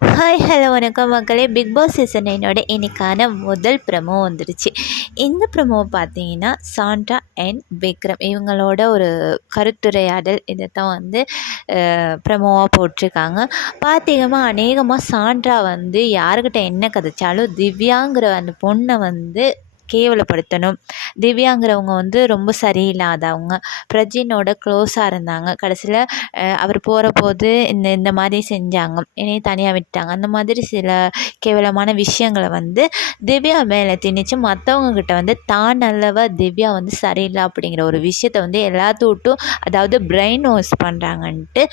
Hi hello வணக்கம் மக்களே. Big Boss season 9 இன்னைக்கான முதல் ப்ரமோ வந்துடுச்சு. இந்த ப்ரமோ பார்த்தீங்கன்னா சாண்ட்ரா அண்ட் விக்ரம் இவங்களோட ஒரு கருத்துரையாடல் இதை தான் வந்து ப்ரமோவாக போட்டிருக்காங்க. பார்த்தீங்கன்னா அநேகமாக சாண்ட்ரா வந்து யாருக்கிட்ட என்ன கதைச்சாலும் திவ்யாங்கிற அந்த பொண்ணை வந்து கேவலப்படுத்தணும். திவ்யாங்கிறவங்க வந்து ரொம்ப சரியில்லாதவங்க, பிரஜினோட க்ளோஸாக இருந்தாங்க. கடைசியில் அவர் போகிறபோது இந்த இந்த மாதிரி செஞ்சாங்க, என்னையும் தனியாக விட்டாங்க. அந்த மாதிரி சில கேவலமான விஷயங்களை வந்து திவ்யா மேலே திணிச்சு மற்றவங்கக்கிட்ட வந்து தான் நல்லவா திவ்யா வந்து சரியில்லை அப்படிங்கிற ஒரு விஷயத்த வந்து எல்லாத்துட்டும், அதாவது பிரெயின் வாஷ் பண்ணுறாங்கன்ட்டு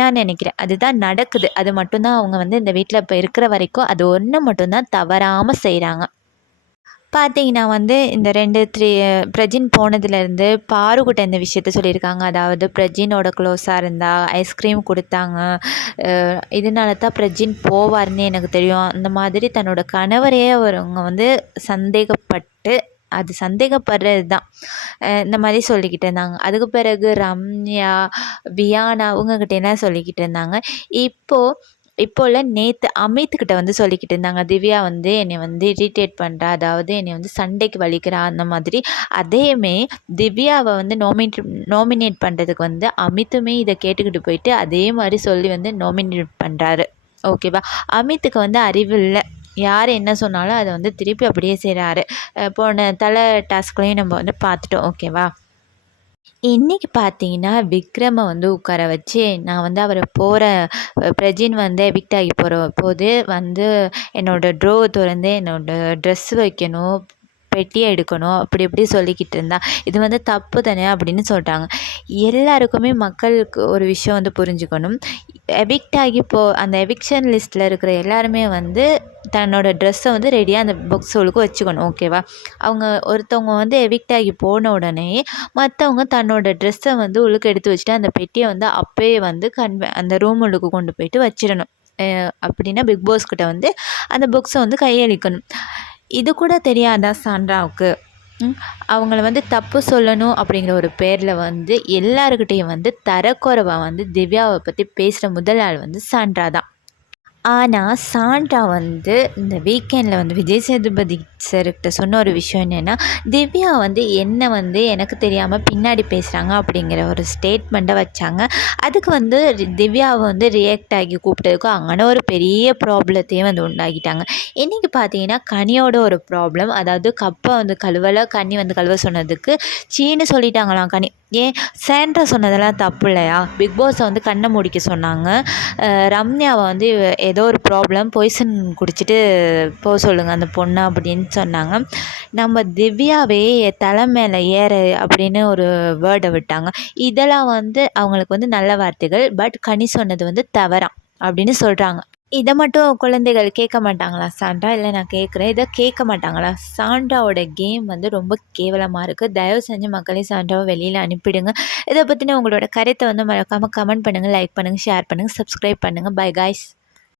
நான் நினைக்கிறேன். அதுதான் நடக்குது. அது மட்டும்தான் அவங்க வந்து இந்த வீட்டில் இப்போ இருக்கிற வரைக்கும் அது ஒன்று மட்டும்தான் தவறாமல் செய்கிறாங்க. பார்த்தீங்கன்னா வந்து இந்த 2 பிரஜின் போனதுலேருந்து பாருக்கிட்ட இந்த விஷயத்த சொல்லியிருக்காங்க. அதாவது பிரஜினோட க்ளோஸாக இருந்தா ஐஸ்கிரீம் கொடுத்தாங்க, இதனால தான் பிரஜின் போவார்னு எனக்கு தெரியும். அந்த மாதிரி தன்னோட கணவரையே அவங்க வந்து சந்தேகப்பட்டு, அது சந்தேகப்படுறது தான், இந்த மாதிரி சொல்லிக்கிட்டு இருந்தாங்க. அதுக்கு பிறகு ரம்யா, வியானா அவங்கக்கிட்ட என்ன சொல்லிக்கிட்டு இருந்தாங்க. இப்போல நேற்று அமித்கிட்ட வந்து சொல்லிக்கிட்டு இருந்தாங்க, திவ்யா வந்து என்னை வந்து இரிட்டேட் பண்ணுறா, அதாவது என்னை வந்து சண்டைக்கு வலிக்கிறா அந்த மாதிரி. அதேமே திவ்யாவை வந்து நாமினேட் பண்ணுறதுக்கு வந்து அமித்துமே இதை கேட்டுக்கிட்டு போயிட்டு அதே மாதிரி சொல்லி வந்து நாமினேட் பண்ணுறாரு. ஓகேவா? அமித்துக்கு வந்து அறிவு இல்லை. யார் என்ன சொன்னாலும் அதை வந்து திருப்பி அப்படியே செய்கிறாரு. போன தலை டாஸ்க்லையும் நம்ம வந்து பார்த்துட்டோம். ஓகேவா? இன்றைக்கி பார்த்தீங்கன்னா விக்ரமை வந்து உட்கார வச்சு நான் வந்து அவரை பிரஜின் வந்து எவிக்ட் ஆகி போது வந்து என்னோடய ட்ரோவை திறந்து என்னோடய ட்ரெஸ் வைக்கணும், பெட்டியை எடுக்கணும், அப்படி இப்படி சொல்லிக்கிட்டு இருந்தா. இது வந்து தப்பு தானே அப்படின்னு சொல்கிறாங்க. எல்லாருக்குமே மக்களுக்கு ஒரு விஷயம் வந்து புரிஞ்சுக்கணும். எவிக்ட் ஆகி அந்த எவிக்ஷன் லிஸ்ட்டில் இருக்கிற எல்லாருமே வந்து தன்னோட ட்ரெஸ்ஸை வந்து ரெடியாக அந்த புக்ஸுகளுக்கு வச்சுக்கணும். ஓகேவா? ஒருத்தவங்க வந்து எவிக்ட் ஆகி போன உடனே மற்றவங்க தன்னோட ட்ரெஸ்ஸை வந்து உள்ளுக்கு எடுத்து வச்சுட்டு அந்த பெட்டியை வந்து அப்போயே வந்து அந்த ரூம் உள்ளுக்கு கொண்டு போயிட்டு வச்சிடணும். அப்படின்னா பிக் பாஸ்கிட்ட வந்து அந்த புக்ஸை வந்து கையளிக்கணும். இது கூட தெரியாதா சாண்ட்ராவுக்கு? அவங்கள வந்து தப்பு சொல்லணும் அப்படிங்கிற ஒரு பேரில் வந்து எல்லாருக்கிட்டேயும் வந்து தரக்குறைவாக வந்து திவ்யாவை பற்றி பேசுகிற முதல் ஆள் வந்து சாண்ட்ரா தான். ஆனால் சாண்ட்ரா வந்து இந்த வீக்கெண்டில் வந்து விஜய் சேதுபதி சார்கிட்ட சொன்ன ஒரு விஷயம் என்னென்னா, திவ்யா வந்து என்ன வந்து எனக்கு தெரியாமல் பின்னாடி பேசுகிறாங்க அப்படிங்கிற ஒரு ஸ்டேட்மெண்ட்டை வச்சாங்க. அதுக்கு வந்து திவ்யாவை வந்து ரியாக்ட் ஆகி கூப்பிட்டதுக்கும் அங்கே ஒரு பெரிய ப்ராப்ளத்தையும் வந்து உண்டாக்கிட்டாங்க. இன்றைக்கி பார்த்தீங்கன்னா கனியோட ஒரு ப்ராப்ளம், அதாவது கப்பை வந்து கழுவலை, கனி வந்து கழுவ சொன்னதுக்கு சீன்னு சொல்லிட்டாங்களாம் கனி. ஏன் சாண்ட்ரா சொன்னதெல்லாம் தப்பு இல்லையா? பிக் பாஸை வந்து கண்ணை மூடிக்க சொன்னாங்க. ரம்யாவை வந்து ஏதோ ஒரு ப்ராப்ளம், பாய்சன் குடிச்சிட்டு போக சொல்லுங்கள் அந்த பொண்ணை அப்படின்னு சொன்னாங்க. நம்ம திவ்யாவே தலை மேலே ஏறு அப்படின்னு ஒரு வேர்டை விட்டாங்க. இதெல்லாம் வந்து அவங்களுக்கு வந்து நல்ல வார்த்தைகள், பட் கனி சொன்னது வந்து தவறாம் அப்படின்னு சொல்கிறாங்க. இதை மட்டும் குழந்தைகள் கேட்க மாட்டாங்களா சாண்ட்ரா? இல்லை நான் கேட்குறேன், இதை கேட்க மாட்டாங்களா? சாண்ட்ராவோட கேம் வந்து ரொம்ப கேவலமாக இருக்குது. தயவு செஞ்சு மக்களே சாண்ட்ராவை வெளியில் அனுப்பிடுங்க. இதை பற்றின உங்களோட கருத்தை வந்து மறக்காமல் கமெண்ட் பண்ணுங்கள், லைக் பண்ணுங்கள், ஷேர் பண்ணுங்கள், சப்ஸ்கிரைப் பண்ணுங்கள். By guys.